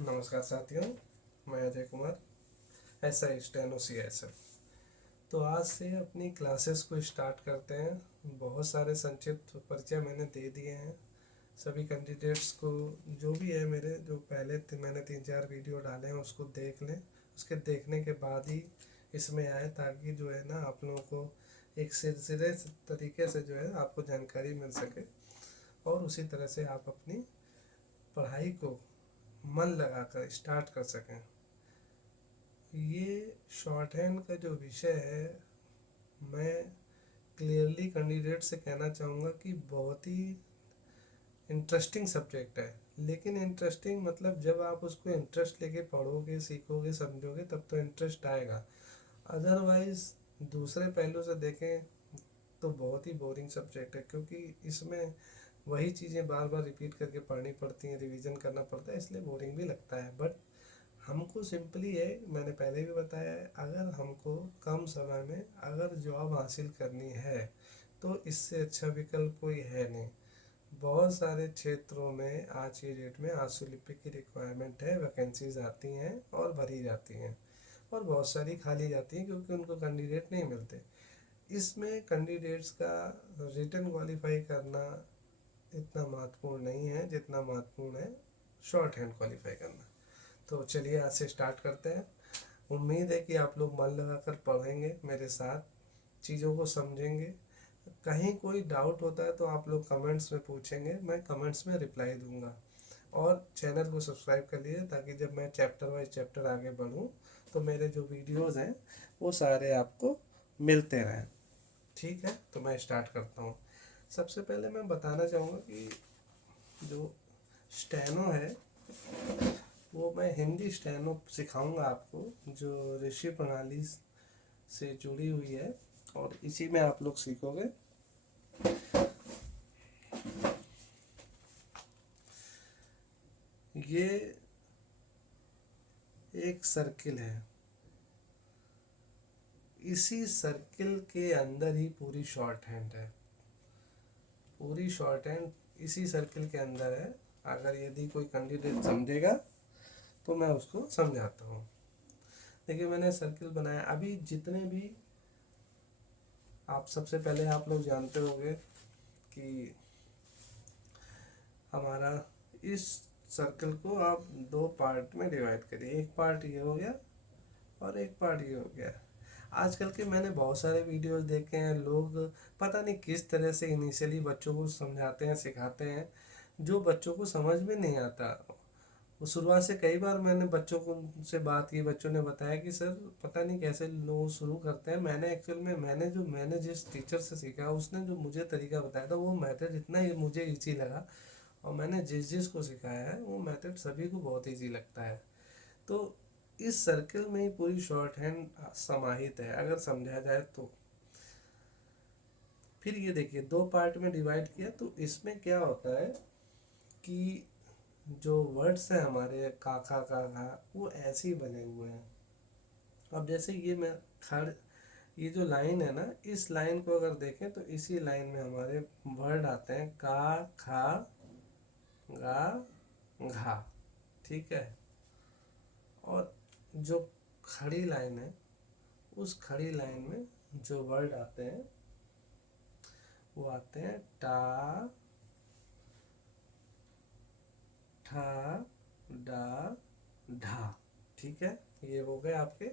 नमस्कार साथियों, मैं Ajay Kumar, SI steno CSF। तो आज से अपनी क्लासेस को स्टार्ट करते हैं। बहुत सारे संक्षिप्त परिचय मैंने दे दिए हैं सभी कैंडिडेट्स को। जो भी है मेरे जो पहले मैंने 3-4 वीडियो डाले हैं उसको देख लें। उसके देखने के बाद ही इसमें आए, ताकि जो है ना आप लोगों को एक सिलसिले तरीके से जो है आपको जानकारी मिल सके और उसी तरह से आप अपनी पढ़ाई को मन लगाकर स्टार्ट कर सकें। ये शॉर्ट हैंड का जो विषय है, मैं क्लियरली कैंडिडेट से कहना चाहूँगा कि बहुत ही इंटरेस्टिंग सब्जेक्ट है। लेकिन इंटरेस्टिंग मतलब जब आप उसको इंटरेस्ट लेके पढ़ोगे, सीखोगे, समझोगे, तब तो इंटरेस्ट आएगा। अदरवाइज़ दूसरे पहलू से देखें तो बहुत ही बोरिंग सब्जेक्ट है, क्योंकि इसमें वही चीज़ें बार बार रिपीट करके पढ़नी पड़ती हैं, रिवीजन करना पड़ता है, इसलिए बोरिंग भी लगता है। बट हमको सिंपली है, मैंने पहले भी बताया है, अगर हमको कम समय में अगर जॉब हासिल करनी है तो इससे अच्छा विकल्प कोई है नहीं। बहुत सारे क्षेत्रों में आज की डेट में आशुलिपि की रिक्वायरमेंट है, वैकेंसीज आती हैं और भरी जाती हैं, और बहुत सारी खाली जाती हैं क्योंकि उनको कैंडिडेट नहीं मिलते। इसमें कैंडिडेट्स का रिटन क्वालिफाई करना इतना महत्वपूर्ण नहीं है जितना महत्वपूर्ण है शॉर्ट हैंड क्वालिफाई करना। तो चलिए आज से स्टार्ट करते हैं। उम्मीद है कि आप लोग मन लगाकर पढ़ेंगे, मेरे साथ चीज़ों को समझेंगे। कहीं कोई डाउट होता है तो आप लोग कमेंट्स में पूछेंगे, मैं कमेंट्स में रिप्लाई दूंगा। और चैनल को सब्सक्राइब कर लीजिए ताकि जब मैं चैप्टर वाइज चैप्टर आगे बढ़ूं तो मेरे जो वीडियोस हैं वो सारे आपको मिलते रहें। ठीक है, तो मैं स्टार्ट करता हूँ। सबसे पहले मैं बताना चाहूँगा कि जो स्टेनो है वो मैं हिंदी स्टेनो सिखाऊंगा आपको, जो ऋषि प्रणाली से जुड़ी हुई है, और इसी में आप लोग सीखोगे। ये एक सर्किल है, इसी सर्किल के अंदर ही पूरी शॉर्ट हैंड है। पूरी शॉर्ट हैंड इसी सर्किल के अंदर है। अगर यदि कोई कैंडिडेट समझेगा तो मैं उसको समझाता हूँ। देखिए, मैंने सर्किल बनाया। अभी जितने भी आप, सबसे पहले आप लोग जानते होंगे कि हमारा इस सर्कल को आप दो पार्ट में डिवाइड करिए। एक पार्ट ये हो गया और एक पार्ट ये हो गया। आजकल के मैंने बहुत सारे वीडियोस देखे हैं, लोग पता नहीं किस तरह से इनिशियली बच्चों को समझाते हैं, सिखाते हैं, जो बच्चों को समझ में नहीं आता। वो शुरुआत से कई बार मैंने बच्चों को से बात की, बच्चों ने बताया कि सर पता नहीं कैसे लोग शुरू करते हैं। मैंने एक्चुअल में मैंने जिस टीचर से सीखा, उसने जो मुझे तरीका बताया था वो मेथड इतना ही मुझे ईजी लगा, और मैंने जिस जिस को सिखाया है वो मेथड सभी को बहुत ईजी लगता है। तो इस सर्किल में ही पूरी शॉर्ट हैंड समाहित है अगर समझा जाए तो। फिर ये देखिए, दो पार्ट में डिवाइड किया तो इसमें क्या होता है कि जो वर्ड्स हैं हमारे काका काका, वो ऐसे ही बने हुए हैं। अब जैसे ये मैं खड़ ये जो लाइन है ना, इस लाइन को अगर देखें तो इसी लाइन में हमारे वर्ड आते हैं का, खा, गा, घा। ठीक है। और जो खड़ी लाइन है, उस खड़ी लाइन में जो वर्ड आते हैं वो आते हैं टा, ठा, डा, ढा। ठीक है, ये हो गए आपके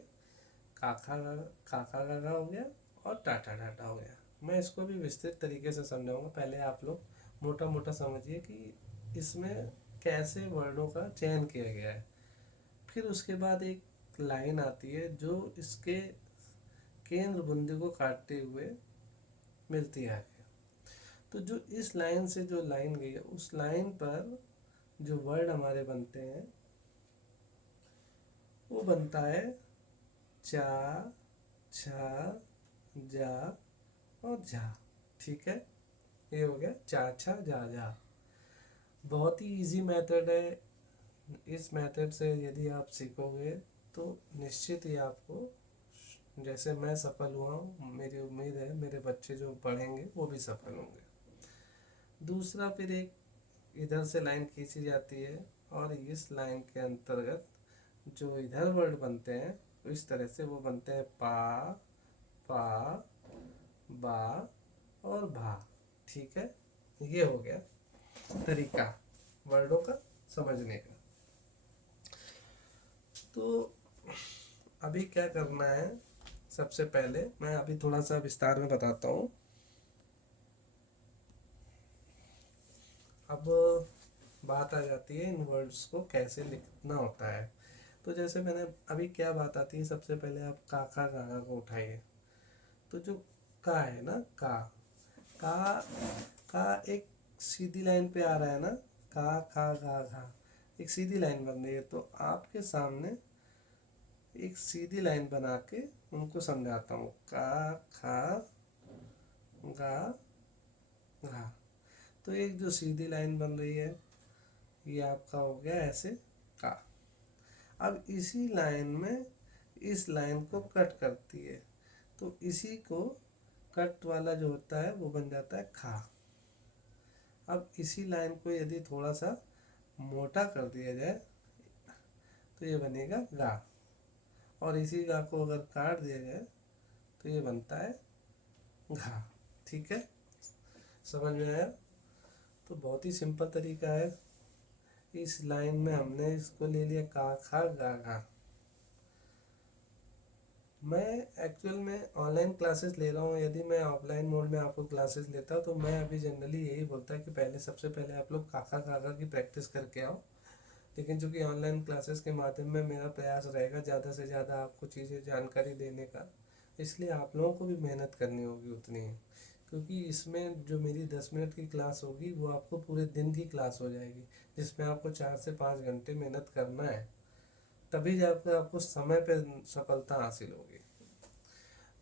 काका काका हो गया और टाटा डाटा हो गया। मैं इसको भी विस्तृत तरीके से समझाऊंगा, पहले आप लोग मोटा मोटा समझिए कि इसमें कैसे वर्णों का चयन किया गया है। फिर उसके बाद एक लाइन आती है जो इसके केंद्र बिंदु को काटते हुए मिलती है आगे। तो जो इस लाइन से जो लाइन गई है, उस लाइन पर जो वर्ड हमारे बनते हैं वो बनता है चा, छा, जा और झा। ठीक है, ये हो गया चा, छा, जा, झा। बहुत ही इजी मेथड है। इस मेथड से यदि आप सीखोगे तो निश्चित ही आपको, जैसे मैं सफल हुआ हूँ, मेरी उम्मीद है मेरे बच्चे जो पढ़ेंगे वो भी सफल होंगे। दूसरा, फिर एक इधर से लाइन खींची जाती है और इस लाइन के अंतर्गत जो इधर वर्ड बनते हैं तो इस तरह से वो बनते हैं पा, पा, बा और भा। ठीक है, ये हो गया तरीका वर्डों का समझने का। तो अभी क्या करना है, सबसे पहले मैं अभी थोड़ा सा विस्तार में बताता हूँ। अब बात आ जाती है इन वर्ड्स को कैसे लिखना होता है। तो जैसे मैंने अभी क्या बात आती है, सबसे पहले आप काका गागा को उठाइए। तो जो का है ना, का का एक सीधी लाइन पे आ रहा है ना, का खा गा घा, एक सीधी लाइन बन रही है। तो आपके सामने एक सीधी लाइन बना के उनको समझाता हूँ, का खा गा घा। तो एक जो सीधी लाइन बन रही है ये आपका हो गया ऐसे का। अब इसी लाइन में इस लाइन को कट करती है, तो इसी को कट वाला जो होता है वो बन जाता है खा। अब इसी लाइन को यदि थोड़ा सा मोटा कर दिया जाए तो ये बनेगा गा, और इसी गा को अगर काट दिया जाए तो ये बनता है घा। ठीक है, समझ में आया? तो बहुत ही सिंपल तरीका है। इस लाइन में हमने इसको ले लिया का खा गा घा। मैं एक्चुअल में ऑनलाइन क्लासेस ले रहा हूँ, यदि मैं ऑफलाइन मोड में आपको क्लासेस लेता तो मैं अभी जनरली यही बोलता कि पहले सबसे पहले आप लोग काका काका की प्रैक्टिस करके आओ। लेकिन चूंकि ऑनलाइन क्लासेस के माध्यम में मेरा प्रयास रहेगा ज़्यादा से ज़्यादा आपको चीज़ें जानकारी देने का, इसलिए आप लोगों को भी मेहनत करनी होगी उतनी ही। क्योंकि इसमें जो मेरी 10 मिनट की क्लास होगी वो आपको पूरे दिन की क्लास हो जाएगी, जिसमें आपको 4 से 5 घंटे मेहनत करना है, तभी जाकर आपको समय पर सफलता हासिल होगी।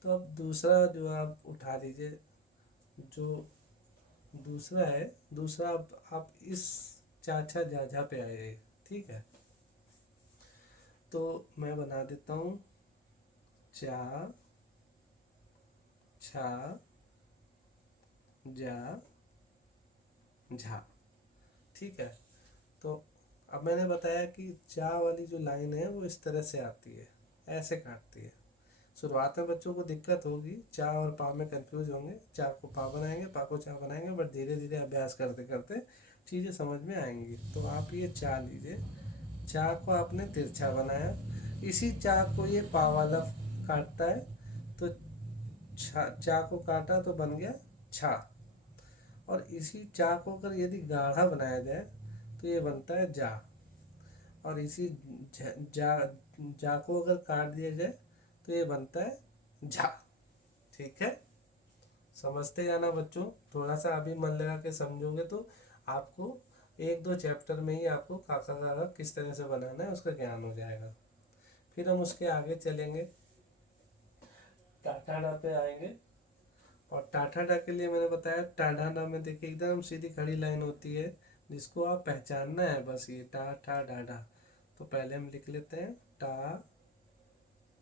तो अब दूसरा जो आप उठा लीजिए, जो दूसरा है, दूसरा आप इस चाचा झाझा पे आए। ठीक है, तो मैं बना देता हूँ चा छा जा झा। ठीक है, तो अब मैंने बताया कि चा वाली जो लाइन है वो इस तरह से आती है, ऐसे काटती है। शुरुआत में बच्चों को दिक्कत होगी, चा और पा में कंफ्यूज होंगे, चा को पा बनाएंगे, पा को चा बनाएंगे, बट धीरे धीरे अभ्यास करते करते चीज़ें समझ में आएंगी। तो आप ये चा लीजिए, चा को आपने तिरछा बनाया, इसी चा को ये पा वाला काटता है, तो चा को काटा तो बन गया छा। और इसी चा को अगर यदि गाढ़ा बनाया जाए तो ये बनता है जा। और इसी जा जा को अगर काट दिया जाए तो ये बनता है झा। ठीक है, समझते जाना बच्चों, थोड़ा सा अभी मन लगा के समझोगे तो आपको 1-2 चैप्टर में ही आपको काका काका किस तरह से बनाना है उसका ज्ञान हो जाएगा। फिर हम उसके आगे चलेंगे, टाटा डा पे आएंगे। और टाटा डा के लिए मैंने बताया, टाटा डा में देखिए एकदम सीधी खड़ी लाइन होती है, जिसको आप पहचानना है बस, ये टा ठा डा डा। तो पहले हम लिख लेते हैं टा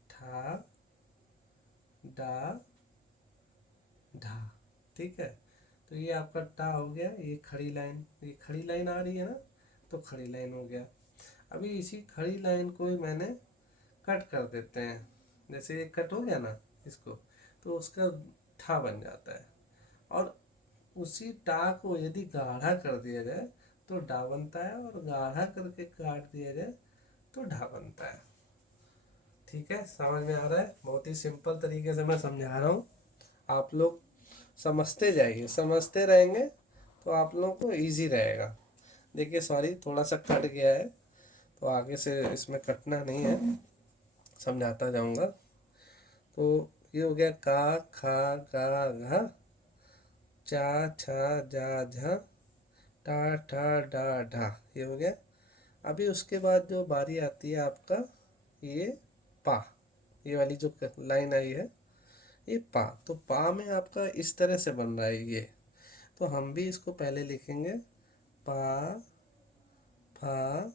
ठा डा ढा। ठीक है, तो ये आपका टा हो गया, ये खड़ी लाइन, ये खड़ी लाइन आ रही है ना, तो खड़ी लाइन हो गया। अभी इसी खड़ी लाइन को ही मैंने कट कर देते हैं, जैसे ये कट हो गया ना इसको, तो उसका ठा बन जाता है। और उसी टा को यदि गाढ़ा कर दिया जाए तो डा बनता है, और गाढ़ा करके काट दिया जाए तो ढा बनता है। ठीक है, समझ में आ रहा है? बहुत ही सिंपल तरीके से मैं समझा रहा हूँ, आप लोग समझते जाइए, समझते रहेंगे तो आप लोगों को इजी रहेगा। देखिए सॉरी थोड़ा सा कट गया है, तो आगे से इसमें कटना नहीं है, समझाता जाऊंगा। तो ये हो गया का खा गा घा, चा छा जा झा, टा ठा डा ढा, ये हो गया। अभी उसके बाद जो बारी आती है आपका ये पा, ये वाली जो लाइन आई है ये पा। तो पा में आपका इस तरह से बन रहा है ये, तो हम भी इसको पहले लिखेंगे पा फा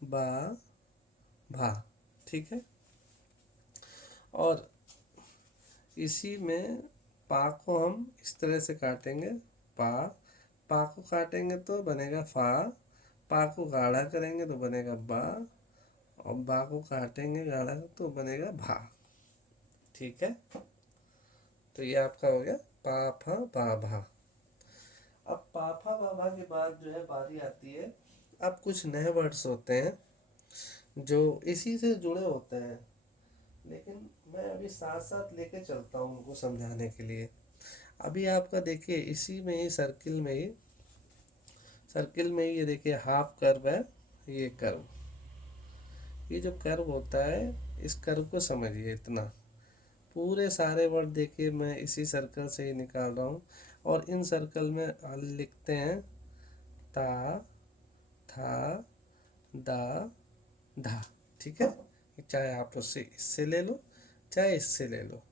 बा भा। ठीक है, और इसी में पा को हम इस तरह से काटेंगे, पा पा को काटेंगे तो बनेगा फा, पा को गाढ़ा करेंगे तो बनेगा बा, और बा को काटेंगे गाढ़ा तो बनेगा भा। ठीक है, तो ये आपका हो गया पा फा बा भा। अब पा फा बा भा के बाद जो है बारी आती है, अब कुछ नए वर्ड्स होते हैं जो इसी से जुड़े होते हैं, लेकिन मैं अभी साथ साथ लेके चलता हूँ उनको समझाने के लिए। अभी आपका देखिए इसी में ही सर्किल में ही ये देखिए हाफ कर्व है, ये कर्व, ये जो कर्व होता है इस कर्व को समझिए। इतना पूरे सारे वर्ड देखिए मैं इसी सर्कल से ही निकाल रहा हूँ, और इन सर्कल में लिखते हैं ता था दा धा। ठीक है, चाहे आप उससे इससे ले लो चाहे इससे ले लो,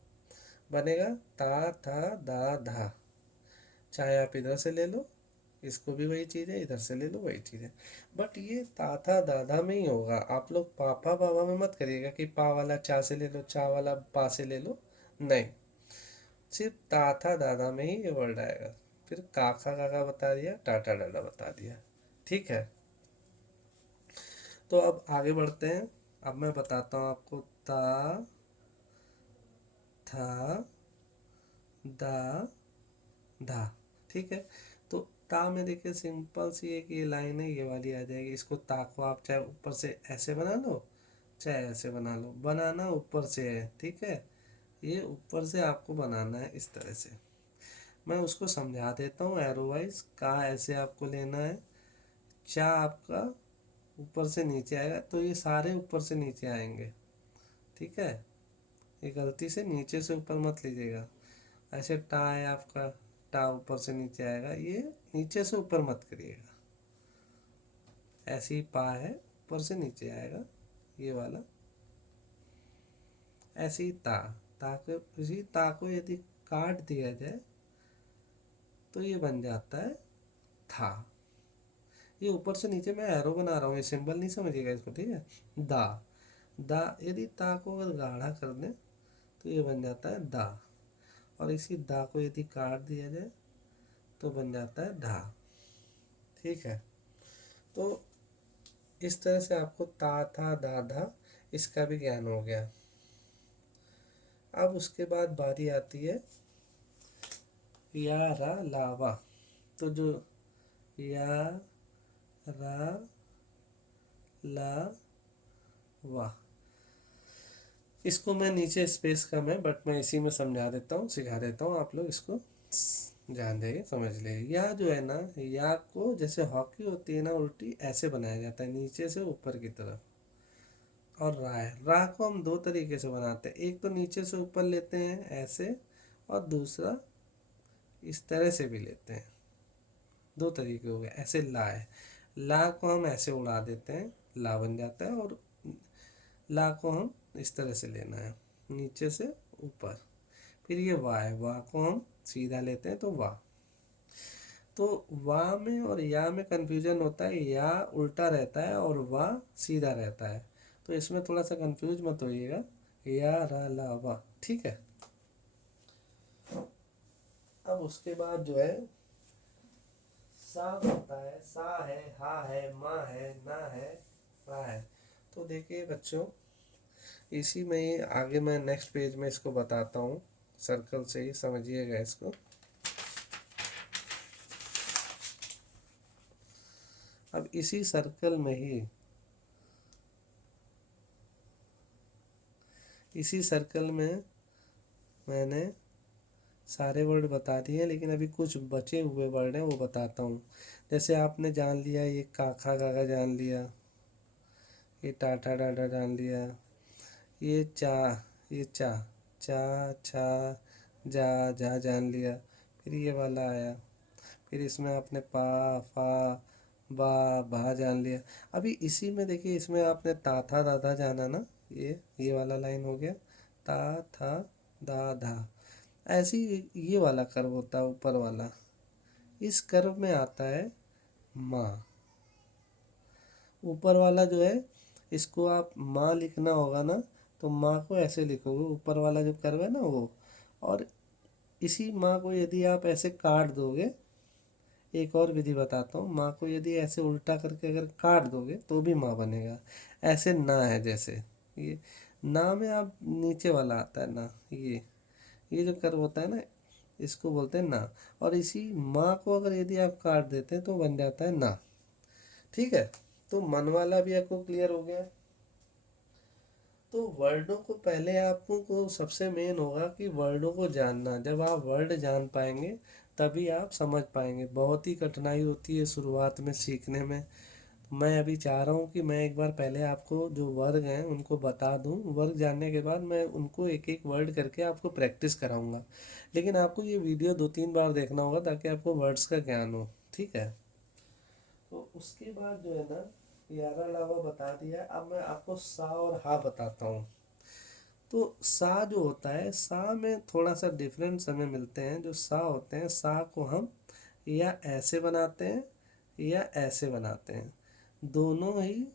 बनेगा ता था दा धा। चाहे आप इधर से ले लो, इसको भी वही चीज़ है, इधर से ले लो वही चीज़ है, बट ये ता था दादा में ही होगा। आप लोग पापा बाबा में मत करिएगा कि पा वाला चा से ले लो, चा वाला पा से ले लो, नहीं, सिर्फ ता था दादा में ही ये वर्ड आएगा। फिर काका काका बता दिया, टाटा डाडा बता दिया। ठीक है, तो अब आगे बढ़ते हैं। अब मैं बताता हूँ आपको ता था दा धा। ठीक है, तो ता में देखिए सिंपल सी एक ये लाइन है, ये वाली आ जाएगी। इसको ता को आप चाहे ऊपर से ऐसे बना लो चाहे ऐसे बना लो, बनाना ऊपर से है। ठीक है, ये ऊपर से आपको बनाना है इस तरह से। मैं उसको समझा देता हूँ एरो वाइज। का ऐसे आपको लेना है, चा आपका ऊपर से नीचे आएगा, तो ये सारे ऊपर से नीचे आएंगे। ठीक है, ये गलती से नीचे से ऊपर मत लीजिएगा। ऐसे टा है आपका, टा ऊपर से नीचे आएगा, ये नीचे से ऊपर मत करिएगा। ऐसे ही पा है, ऊपर से नीचे आएगा ये वाला। ऐसे ही ता, इसी ता को यदि काट दिया जाए तो ये बन जाता है था। ये ऊपर से नीचे मैं एरो बना रहा हूँ, ये सिंबल नहीं समझिएगा इसको। ठीक है, दा दा, यदि ता को अगर गाढ़ा कर दें तो ये बन जाता है दा, और इसी दा को यदि काट दिया जाए तो बन जाता है धा। ठीक है, तो इस तरह से आपको ता था दा धा इसका भी ज्ञान हो गया। अब उसके बाद बारी आती है या रा लावा। तो जो या रा ला वा, इसको मैं नीचे स्पेस कम है बट मैं इसी में समझा देता हूँ, सिखा देता हूँ, आप लोग इसको जान जाइए, समझ लिए। या जो है ना, या को जैसे हॉकी होती है ना उल्टी, ऐसे बनाया जाता है नीचे से ऊपर की तरफ। और रा है, रा को हम दो तरीके से बनाते हैं, एक तो नीचे से ऊपर लेते हैं ऐसे, और दूसरा इस तरह से भी लेते हैं। दो तरीके हो गए। ऐसे ला है, ला को हम ऐसे उड़ा देते हैं, ला बन जाता है, और ला को हम इस तरह से लेना है नीचे से ऊपर। फिर ये वाह है, वाह को हम सीधा लेते हैं तो वाह। तो वाह में और या में कंफ्यूजन होता है, या उल्टा रहता है और वाह सीधा रहता है, तो इसमें थोड़ा सा कंफ्यूज मत होइएगा। या रा ला वाह। ठीक है, अब उसके बाद जो है सा होता है, सा है, हा है, माँ है, ना है, रा है। तो देखिए बच्चों, इसी में ही आगे मैं नेक्स्ट पेज में इसको बताता हूँ, सर्कल से ही समझिएगा इसको। अब इसी सर्कल में ही, इसी सर्कल में मैंने सारे वर्ड बता दिए, लेकिन अभी कुछ बचे हुए वर्ड हैं वो बताता हूँ। जैसे आपने जान लिया ये काका काका जान लिया, ये टाटा डाडा जान लिया, ये चा, ये चा चा छा जा जा जान लिया। फिर ये वाला आया, फिर इसमें आपने पा फा बा भा जान लिया। अभी इसी में देखिए, इसमें आपने ता था दादा जाना ना, ये वाला लाइन हो गया ता था दा धा। ऐसे ही ये वाला कर्व होता है ऊपर वाला, इस कर्व में आता है माँ। ऊपर वाला जो है, इसको आप माँ लिखना होगा ना, तो माँ को ऐसे लिखोगे, ऊपर वाला जो कर्व है ना वो। और इसी माँ को यदि आप ऐसे काट दोगे, एक और विधि बताता हूँ। माँ को यदि ऐसे उल्टा करके अगर काट दोगे तो भी माँ बनेगा। ऐसे ना है, जैसे ये ना में आप नीचे वाला आता है ना, ये जो कर्व होता है ना, इसको बोलते हैं ना। और इसी माँ को अगर यदि आप काट देते हैं तो बन जाता है ना। ठीक है, तो मन वाला भी आपको क्लियर हो गया। तो वर्डों को पहले आपको को सबसे मेन होगा कि वर्डों को जानना। जब आप वर्ड जान पाएंगे तभी आप समझ पाएंगे। बहुत ही कठिनाई होती है शुरुआत में सीखने में। मैं अभी चाह रहा हूँ कि मैं एक बार पहले आपको जो वर्ग हैं उनको बता दूँ। वर्ग जानने के बाद मैं उनको एक एक वर्ड करके आपको प्रैक्टिस कराऊंगा। लेकिन आपको ये वीडियो 2-3 बार देखना होगा ताकि आपको वर्ड्स का ज्ञान हो। ठीक है, तो उसके बाद जो है ना, यारा अलावा बता दिया। अब मैं आपको सा और हा बताता हूँ। तो सा जो होता है, सा में थोड़ा सा डिफरेंस हमें मिलते हैं। जो सा होते हैं, सा को हम या ऐसे बनाते हैं या ऐसे बनाते हैं, दोनों ही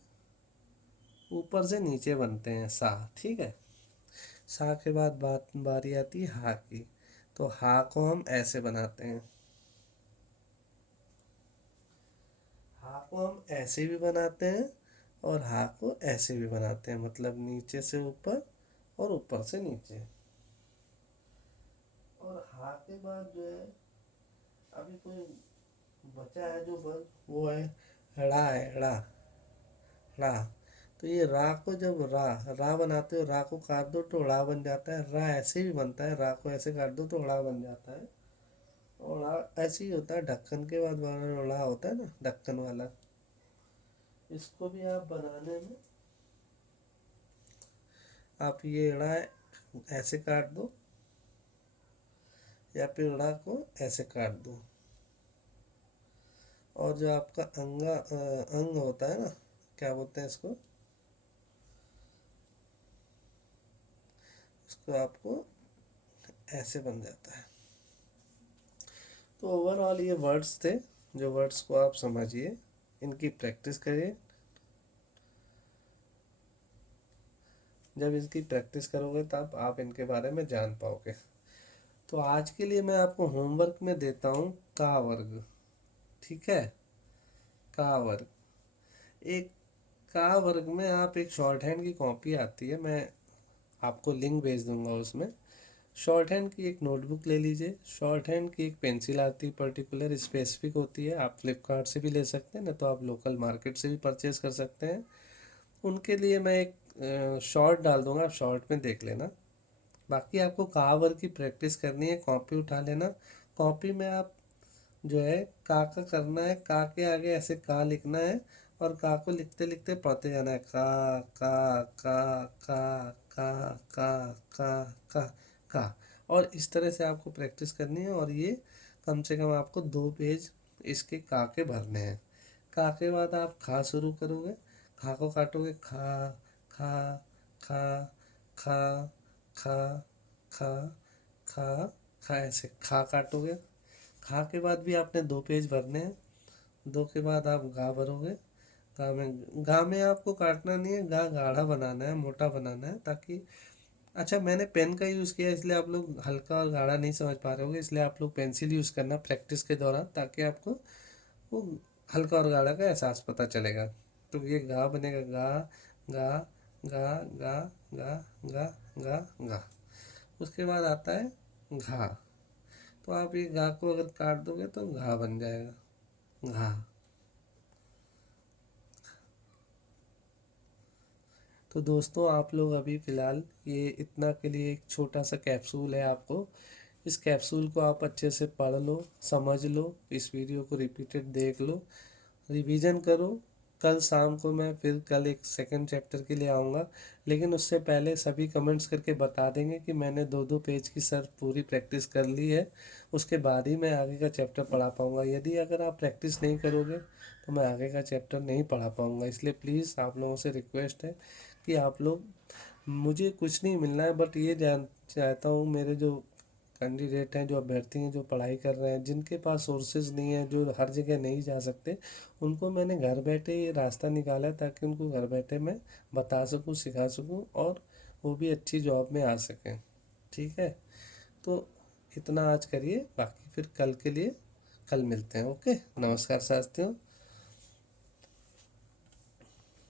ऊपर से नीचे बनते हैं सा। ठीक है, सा के बाद बात बारी आती है हा की। तो हा को हम ऐसे बनाते हैं, हा को हम ऐसे भी बनाते हैं और हा को ऐसे भी बनाते हैं, मतलब नीचे से ऊपर और ऊपर से नीचे। और हा के बाद जो है, अभी कोई बचा है जो वर्ड, वो है ड़ा। है ड़ा, रा। तो ये रा को जब रा रा बनाते हो, रा को काट दो तो ड़ा बन जाता है। रा ऐसे भी बनता है, रा को ऐसे काट दो तो ड़ा बन जाता है। और ड़ा ऐसे ही होता है। ढक्कन के बाद वाला ड़ा होता है ना, ढक्कन वाला, इसको भी आप बनाने में आप ये ड़ा ऐसे काट दो या फिर ड़ा को ऐसे काट दो। और जो आपका अंग होता है ना, क्या बोलते हैं इसको, इसको आपको ऐसे बन जाता है। तो ओवरऑल ये वर्ड्स थे, जो वर्ड्स को आप समझिए, इनकी प्रैक्टिस करिए। जब इसकी प्रैक्टिस करोगे तब आप इनके बारे में जान पाओगे। तो आज के लिए मैं आपको होमवर्क में देता हूँ का वर्ग। ठीक है, का वर्ग। एक का वर्ग में आप एक शॉर्ट हैंड की कॉपी आती है, मैं आपको लिंक भेज दूंगा उसमें। शॉर्ट हैंड की एक नोटबुक ले लीजिए। शॉर्ट हैंड की एक पेंसिल आती है, पर्टिकुलर स्पेसिफिक होती है। आप फ्लिपकार्ट से भी ले सकते हैं, ना तो आप लोकल मार्केट से भी परचेज कर सकते हैं। उनके लिए मैं एक शॉर्ट डाल दूंगा, आप शॉर्ट में देख लेना। बाकी आपको का वर्ग की प्रैक्टिस करनी है, कॉपी उठा लेना। कॉपी में आप जो है का करना है, का के आगे ऐसे का लिखना है और का को लिखते लिखते पढ़ते जाना है। का का। और इस तरह से आपको प्रैक्टिस करनी है। और ये कम से कम आपको 2 पेज इसके का के भरने हैं। का के बाद आप खा शुरू करोगे, खा को काटोगे, खा खा खा खा खा खा खा खा, ऐसे खा काटोगे। खा के बाद भी आपने 2 पेज भरने हैं। दो के बाद आप गा भरोगे। गा में आपको काटना नहीं है, गा गाढ़ा बनाना है, मोटा बनाना है, ताकि अच्छा, मैंने पेन का यूज़ किया इसलिए आप लोग हल्का और गाढ़ा नहीं समझ पा रहे होगे, इसलिए आप लोग पेंसिल यूज़ करना प्रैक्टिस के दौरान, ताकि आपको वो हल्का और गाढ़ा का एहसास पता चलेगा। तो ये गा बनेगा, गा गा गा गा गा गा गा गा। उसके बाद आता है घा। तो आप ये घा को अगर काट दोगे तो घा बन जाएगा, घा। तो दोस्तों, आप लोग अभी फ़िलहाल ये इतना के लिए एक छोटा सा कैप्सूल है आपको। इस कैप्सूल को आप अच्छे से पढ़ लो, समझ लो, इस वीडियो को रिपीटेड देख लो, रिवीजन करो। कल शाम को मैं फिर कल एक सेकंड चैप्टर के लिए आऊँगा। लेकिन उससे पहले सभी कमेंट्स करके बता देंगे कि मैंने 2-2 पेज की सर पूरी प्रैक्टिस कर ली है। उसके बाद ही मैं आगे का चैप्टर पढ़ा पाऊँगा। यदि अगर आप प्रैक्टिस नहीं करोगे तो मैं आगे का चैप्टर नहीं पढ़ा पाऊँगा। इसलिए प्लीज़ आप लोगों से रिक्वेस्ट है कि आप लोग, मुझे कुछ नहीं मिलना है, बट ये जान चाहता हूँ मेरे जो कैंडिडेट हैं, जो अभ्यर्थी हैं, जो पढ़ाई कर रहे हैं, जिनके पास सोर्सेज नहीं है, जो हर जगह नहीं जा सकते, उनको मैंने घर बैठे ये रास्ता निकाला है ताकि उनको घर बैठे मैं बता सकूं, सिखा सकूं और वो भी अच्छी जॉब में आ सकें। ठीक है, तो इतना आज करिए, बाकी फिर कल के लिए कल मिलते हैं। ओके, नमस्कार साथियों।